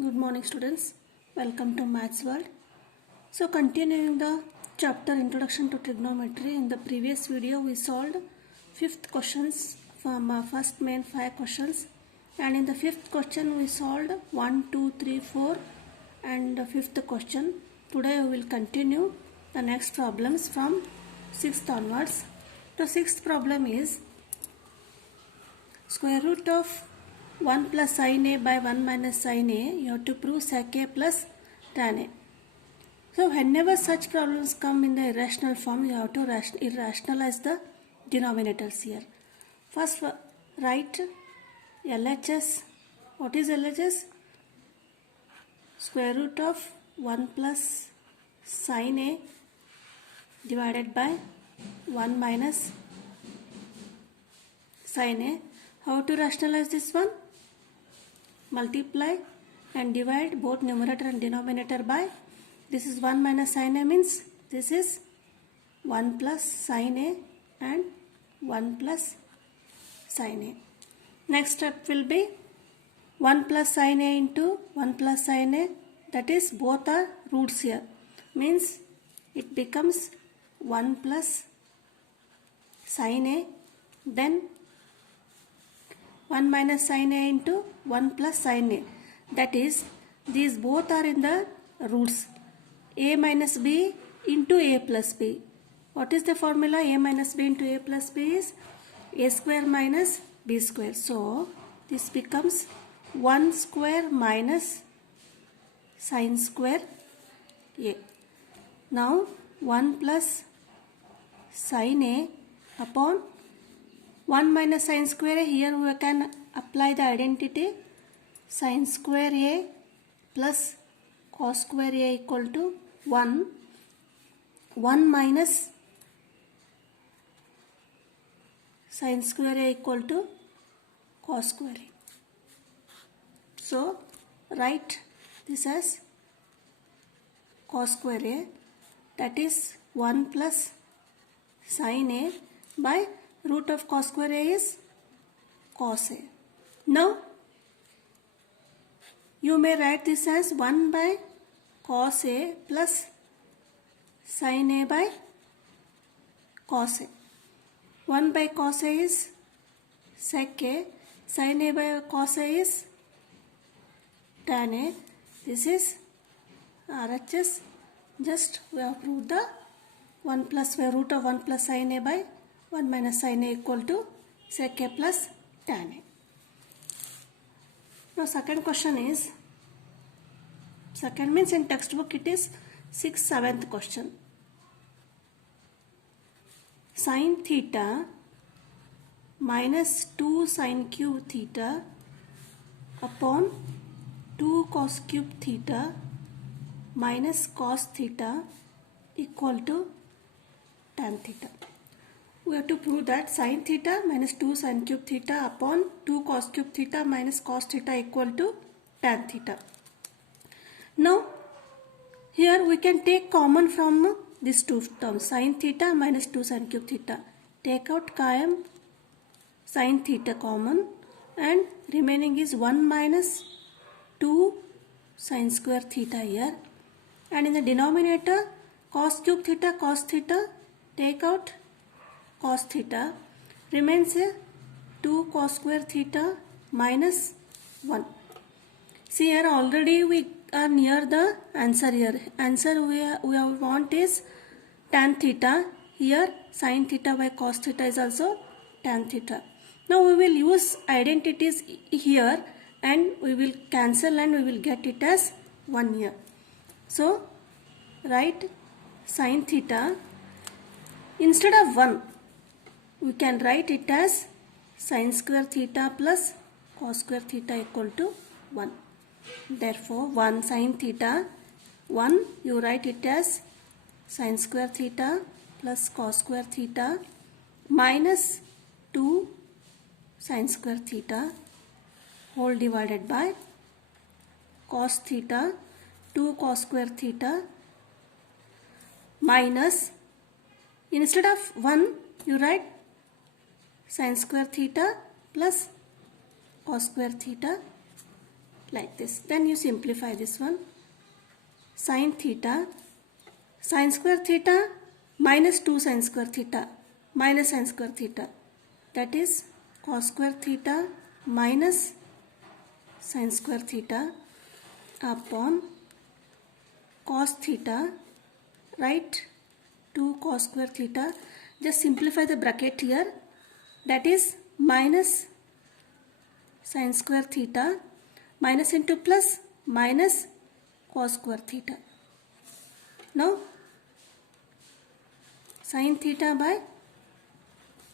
Good morning, students. Welcome to Maths World. So, continuing the chapter Introduction to Trigonometry, in the previous video we solved fifth questions from first main 5 questions, and in the fifth question we solved 1, 2, 3, 4 and the fifth question. Today we will continue the next problems from sixth onwards. The sixth problem is square root of 1 plus sin a by 1 minus sin a, you have to prove sec a plus tan a. So whenever such problems come in the irrational form, you have to irrationalize the denominators here. First, write LHS. What is LHS? Square root of 1 plus sin a divided by 1 minus sin a. How to rationalize this one? Multiply and divide both numerator and denominator by, this is 1 minus sin a means this is 1 plus sin a and 1 plus sin a. Next step will be 1 plus sin a into 1 plus sin a, that is both are roots here, means it becomes 1 plus sin a, then 1 minus sin a into 1 plus sin a, that is these both are in the roots, a minus b into a plus b. What is the formula? A minus b into a plus b is a square minus b square. So this becomes 1 square minus sin square a. Now 1 plus sin a upon 1 minus sin square a, here we can apply the identity sin square a plus cos square a equal to 1. 1 minus sin square a equal to cos square a. So write this as cos square a, that is 1 plus sin a by root of cos square a is cos a. Now you may write this as 1 by cos a plus sin a by cos a. 1 by cos a is sec a, sin a by cos a is tan a. This is RHS. Just we have proved the 1 plus root of 1 plus sin a by 1 minus sin a equal to sec a plus tan a. Now second question is, second means in textbook it is 6th, 7th question. Sin theta minus 2 sin cube theta upon 2 cos cube theta minus cos theta equal to tan theta. We have to prove that sin theta minus 2 sin cube theta upon 2 cos cube theta minus cos theta equal to tan theta. Now here we can take common from these two terms, sin theta minus 2 sin cube theta. Take out Kayam sin theta common and remaining is 1 minus 2 sin square theta here, and in the denominator cos cube theta cos theta, take out cos theta, remains a 2 cos square theta minus 1. See here already we are near the answer here. Answer we want is tan theta. Here sin theta by cos theta is also tan theta. Now we will use identities here and we will cancel and we will get it as 1 here. So write sin theta, instead of 1 we can write it as sin square theta plus cos square theta equal to 1. Therefore 1 sin theta, 1 you write it as sin square theta plus cos square theta minus 2 sin square theta whole divided by cos theta 2 cos square theta minus, instead of 1 you write sin square theta plus cos square theta like this. Then you simplify this one. Sin theta, sin square theta minus 2 sin square theta minus sin square theta, that is cos square theta minus sin square theta upon cos theta, right, 2 cos square theta. Just simplify the bracket here, that is minus sin square theta, minus into plus, minus cos square theta. Now sin theta by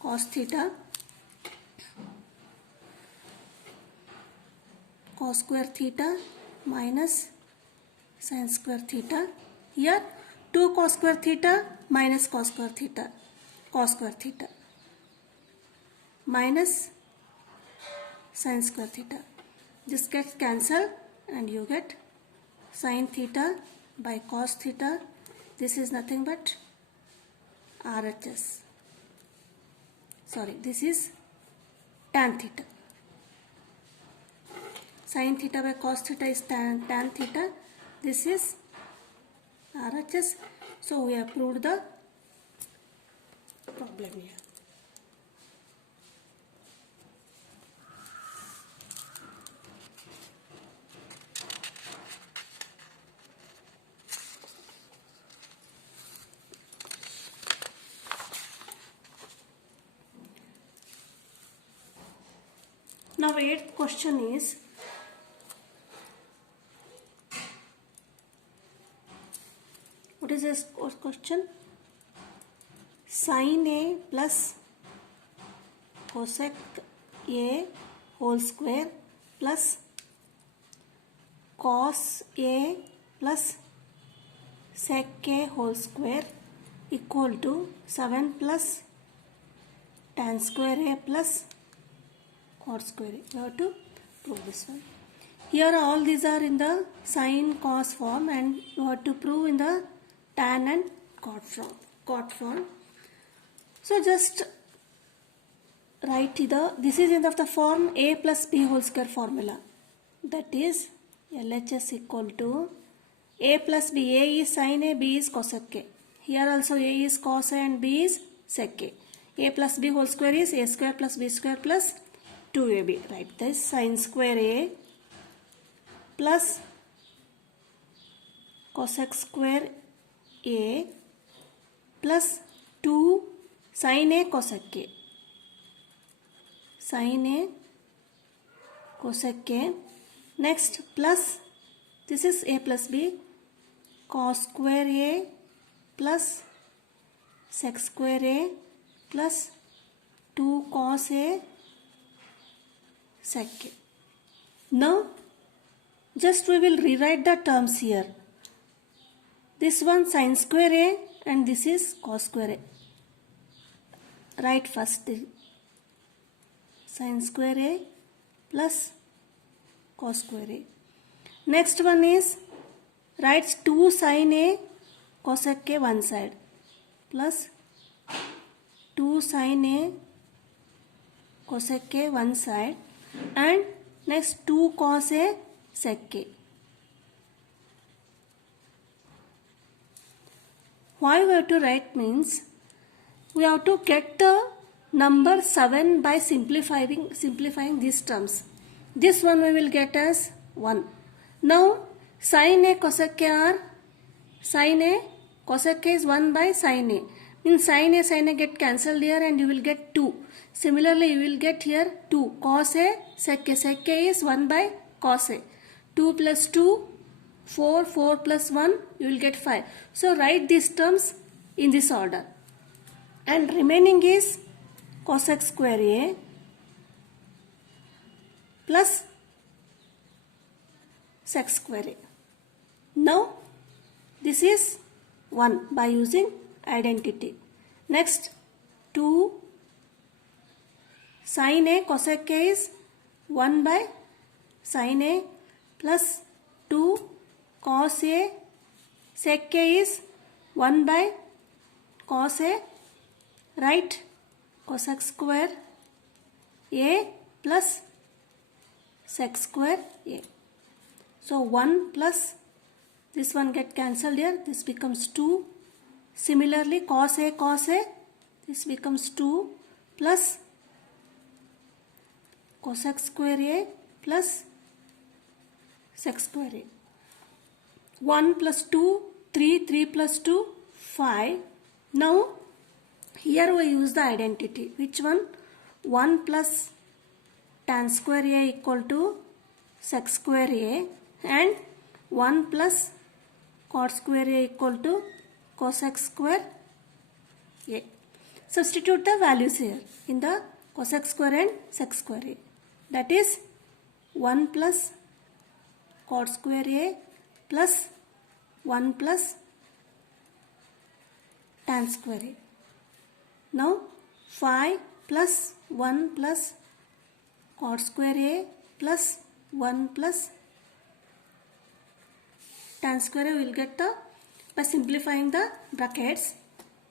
cos theta, cos square theta minus sin square theta. Here 2 cos square theta minus cos square theta, cos square theta minus sin square theta. This gets cancelled and you get sin theta by cos theta. This is nothing but RHS. Sorry, this is tan theta. Sin theta by cos theta is tan theta. This is RHS. So we have proved the problem here. Now 8th question is, what is this question? Sin A plus cosec A whole square plus cos A plus sec A whole square equal to 7 plus tan square A plus cot square A. You have to prove this one. Here all these are in the sin cos form and you have to prove in the tan and cot form. So just write this is in the form A plus B whole square formula. That is LHS equal to A plus B. A is sin A, B is cosec A. Here also A is cos A and B is sec A. A plus B whole square is A square plus B square plus 2AB. Write this sin square A plus cosec square A plus 2 sin A cosec A. Sin A cosec A. Next plus, this is A plus B, cos square A plus sec square A plus 2 cos A sec A. Now just we will rewrite the terms here. This one sin square A and this is cos square A. Write first the sin square A plus cos square A. Next one is write 2 sin A cosec A one side plus 2 sin A cosec A one side and next 2 cos A sec A. Why we have to write means we have to get the number 7 by simplifying these terms. This one we will get as 1. Now sin A cosec A are sin A cosec A is 1 by sin A. Means sin A get cancelled here and you will get 2. Similarly you will get here 2 cos A sec A. Sec A is 1 by cos A. 2 plus 2 4, 4 plus 1 you will get 5. So write these terms in this order. And remaining is cosec square A plus sec square A. Now this is 1 by using identity. Next 2 sin A cosec A is 1 by sin A plus 2 cos A sec A is 1 by cos A. Write cosec square A plus sec square A. So 1 plus this one get cancelled here. This becomes 2. Similarly, cos A, this becomes 2 plus cosec square A plus sec square A. 1 plus 2, 3, 3 plus 2, 5. Now, here we use the identity. Which one? 1 plus tan square A equal to sec square A and 1 plus cot square A equal to cosec square A. Substitute the values here in the cosec square and sec square A. That is 1 plus cot square A plus 1 plus tan square A. Now 5 plus 1 plus cot square A plus 1 plus tan square A will get the, by simplifying the brackets.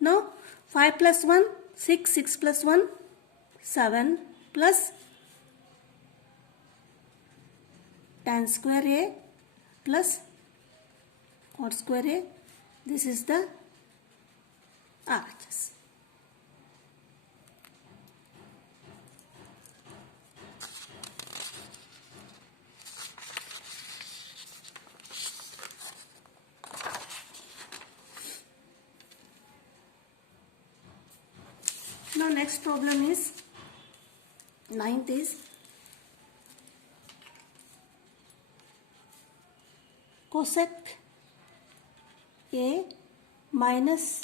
Now 5 plus 1, 6, 6 plus 1, 7 plus tan square A plus cot square A. This is the RHS. Now next problem is 9th is cosec A minus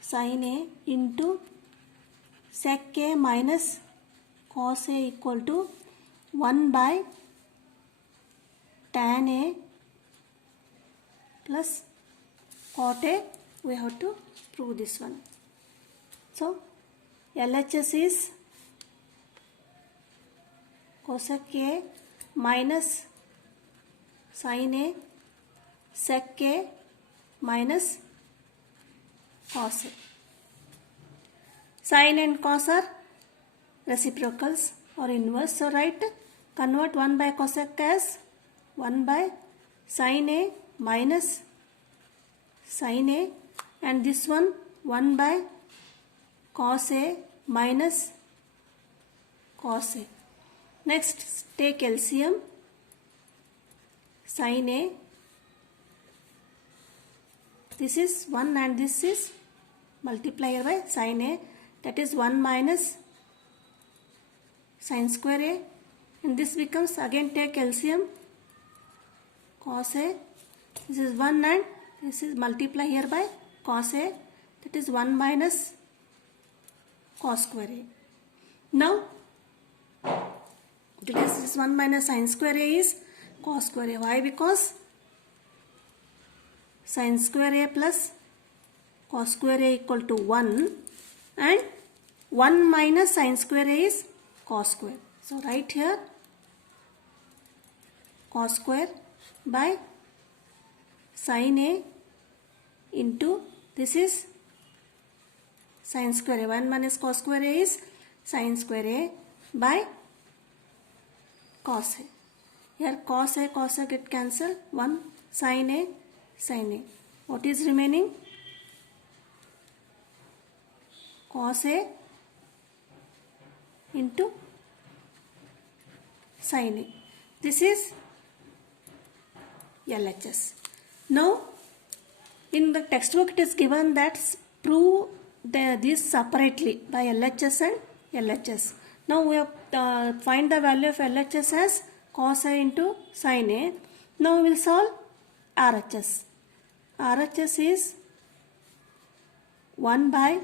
sin A into sec A minus cos A equal to 1 by tan A plus cot A. We have to prove this one. So LHS is cosec A minus sin A sec A minus cos A. Sin and cos are reciprocals or inverse. So write, convert 1 by cosec as 1 by sin A minus sin A, and this one 1 by cos A minus cos A. Next, take LCM. Sin A, this is 1 and this is multiplier by sin A, that is 1 minus sin square A, and this becomes, again take LCM, cos A, this is 1 and this is multiply here by cos A, that is 1 minus cos square A. Now, because this 1 minus sin square A is cos square A. Why? Because sin square A plus cos square A equal to 1 and 1 minus sin square A is cos square. So write here cos square by sin A into, this is sin square A. 1 minus cos square A is sin square A by cos A. Here cos A get cancelled. 1 sin A, sin A. What is remaining? Cos A into sin A. This is LHS. Now, in the textbook it is given that prove this separately by LHS and LHS. Now we have find the value of LHS as cos A into sin A. Now we will solve RHS. RHS is 1 by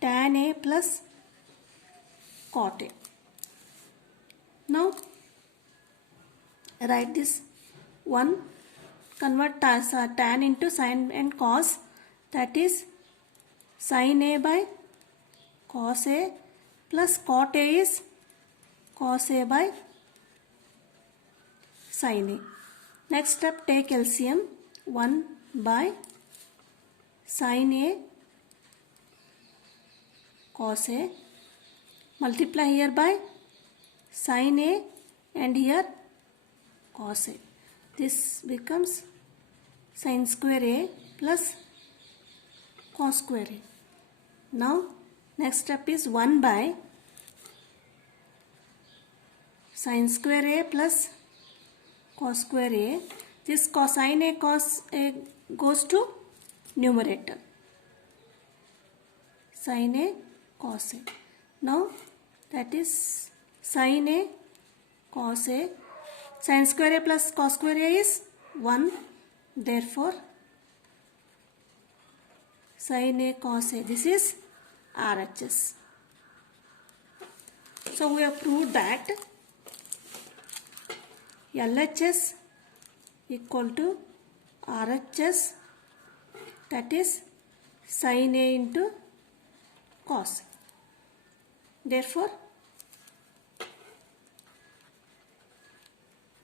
tan A plus cot A. Now write this 1, convert tan into sin and cos, that is sin A by cos A plus cot A is cos A by sin A. Next step, take LCM. 1 by sin A cos A, multiply here by sin A and here cos A. This becomes sin square A plus cos square A. Now next step is 1 by sin square A plus cos square A. This cosine A cos A goes to numerator. Sin A cos A. Now that is sin A cos A. Sin square A plus cos square A is 1. Therefore sin A cos A. This is RHS. So we have proved that LHS equal to RHS, that is sin A into cos A. Therefore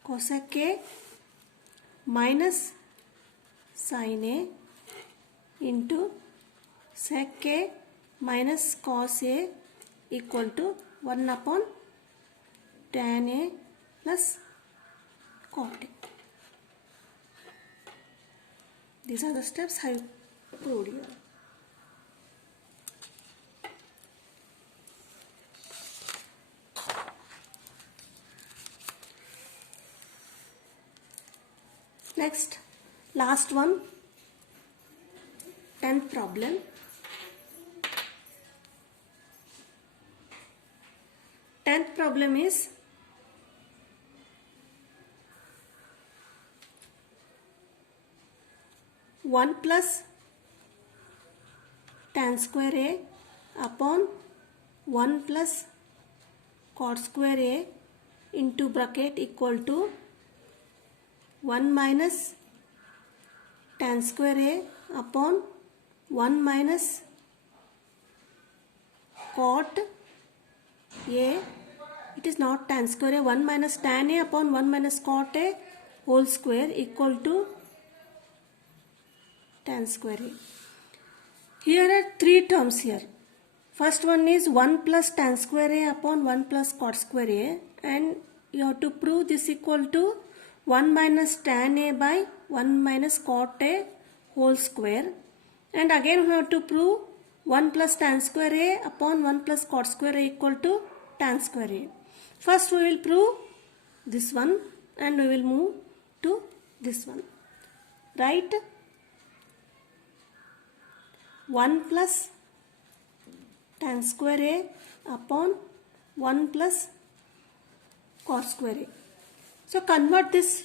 cosec A minus sin A into sec A minus cos A equal to 1 upon tan A plus cot A. These are the steps I proved here. Next, last one, 10th problem. Tenth problem is one plus tan square A upon 1 plus cot square A into bracket equal to 1 minus tan square A upon 1 minus cot A. It is not tan square A. 1 minus tan A upon 1 minus cot A whole square equal to tan square A. Here are three terms here. First one is 1 plus tan square A upon 1 plus cot square A, and you have to prove this equal to 1 minus tan A by 1 minus cot A whole square, and again we have to prove 1 plus tan square A upon 1 plus cot square A equal to tan square A. First we will prove this one and we will move to this one. Write 1 plus tan square A upon 1 plus cot square A. So convert this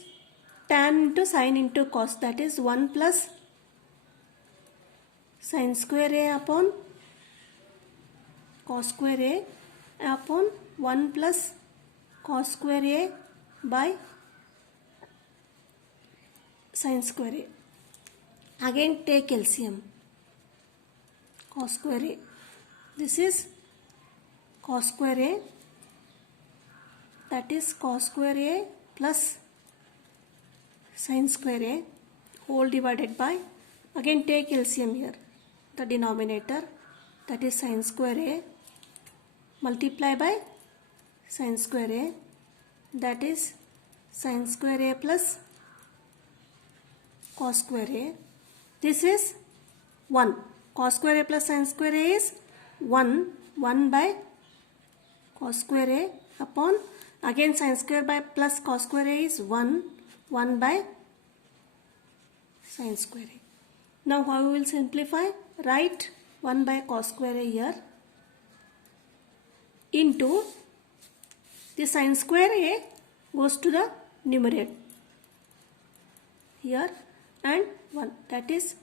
tan into sin into cos, that is 1 plus sin square A upon cos square A upon 1 plus cos square A by sin square A. Again take LCM. Cos square A. This is cos square A, that is cos square A plus sin square A whole divided by, again take LCM here, the denominator, that is sin square A multiply by sin square A, that is sin square A plus cos square A. This is 1. Cos square A plus sin square A is 1. 1 by cos square A upon, again sin square by plus cos square A is 1. 1 by sin square A. Now how we will simplify? Write 1 by cos square A here into the sin square A goes to the numerator here and 1, that is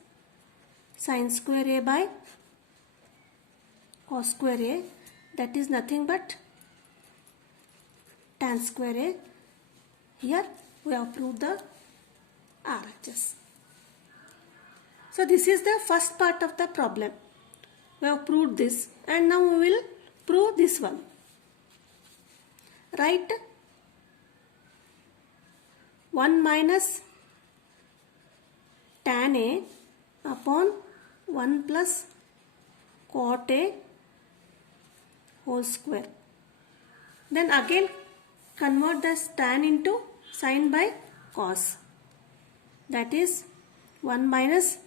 sin square A by cos square A, that is nothing but tan square A. Here we have proved the RHS. So this is the first part of the problem. We have proved this and now we will prove this one. Write 1 minus tan A upon 1 plus cot A whole square. Then again convert this tan into sin by cos. That is 1 minus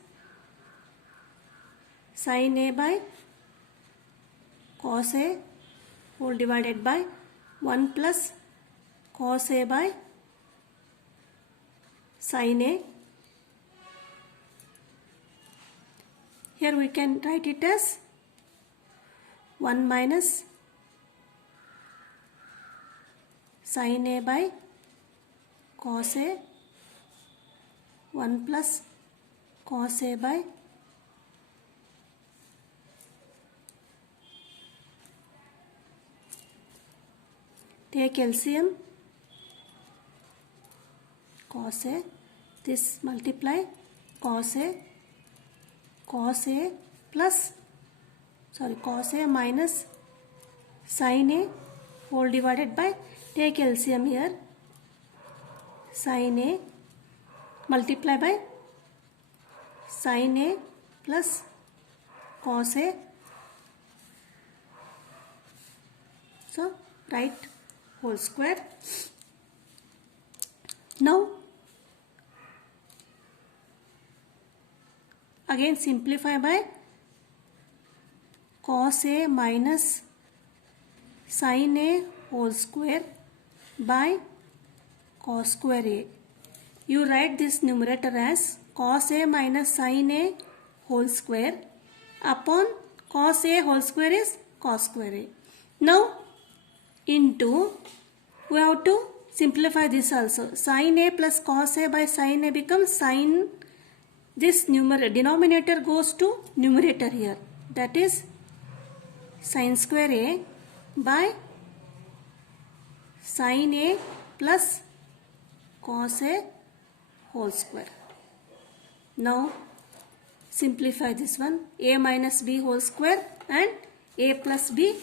sin A by cos A whole divided by 1 plus cos A by sin A. Here we can write it as 1 minus sin A by cos A, 1 plus cos A by take LCM cos A, this multiply cos A plus cos A minus sin A whole divided by take LCM here sin A multiply by sin A plus cos A. So write whole square. Now again simplify by cos A minus sin A whole square by cos square A. You write this numerator as cos A minus sin A whole square upon cos A whole square is cos square A. Now into, we have to simplify this also. Sin A plus cos A by sin A becomes sin, this denominator goes to numerator here. That is sin square A by sin A plus cos A whole square. Now simplify this one, A minus B whole square and A plus B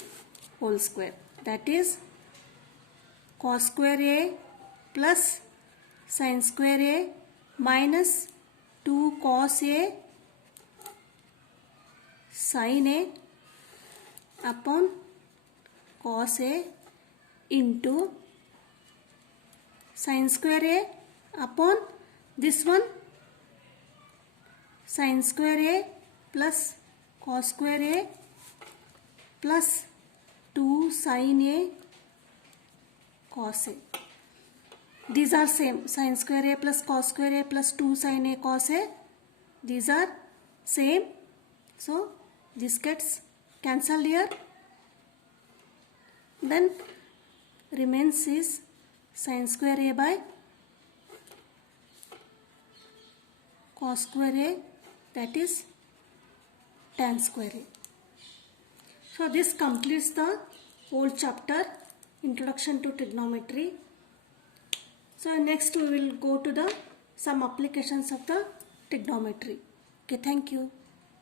whole square. That is cos square A plus sin square A minus 2 cos A sin A upon cos A into sin square A upon this one sin square A plus cos square A plus 2 sin A cos A. These are same, sin square A plus cos square A plus 2 sin A cos A. These are same. So this gets cancelled here. Then remains is sin square A by cos square A, that is tan square A. So this completes the whole chapter, Introduction to Trigonometry. So next we will go to the some applications of the trigonometry. Okay, thank you.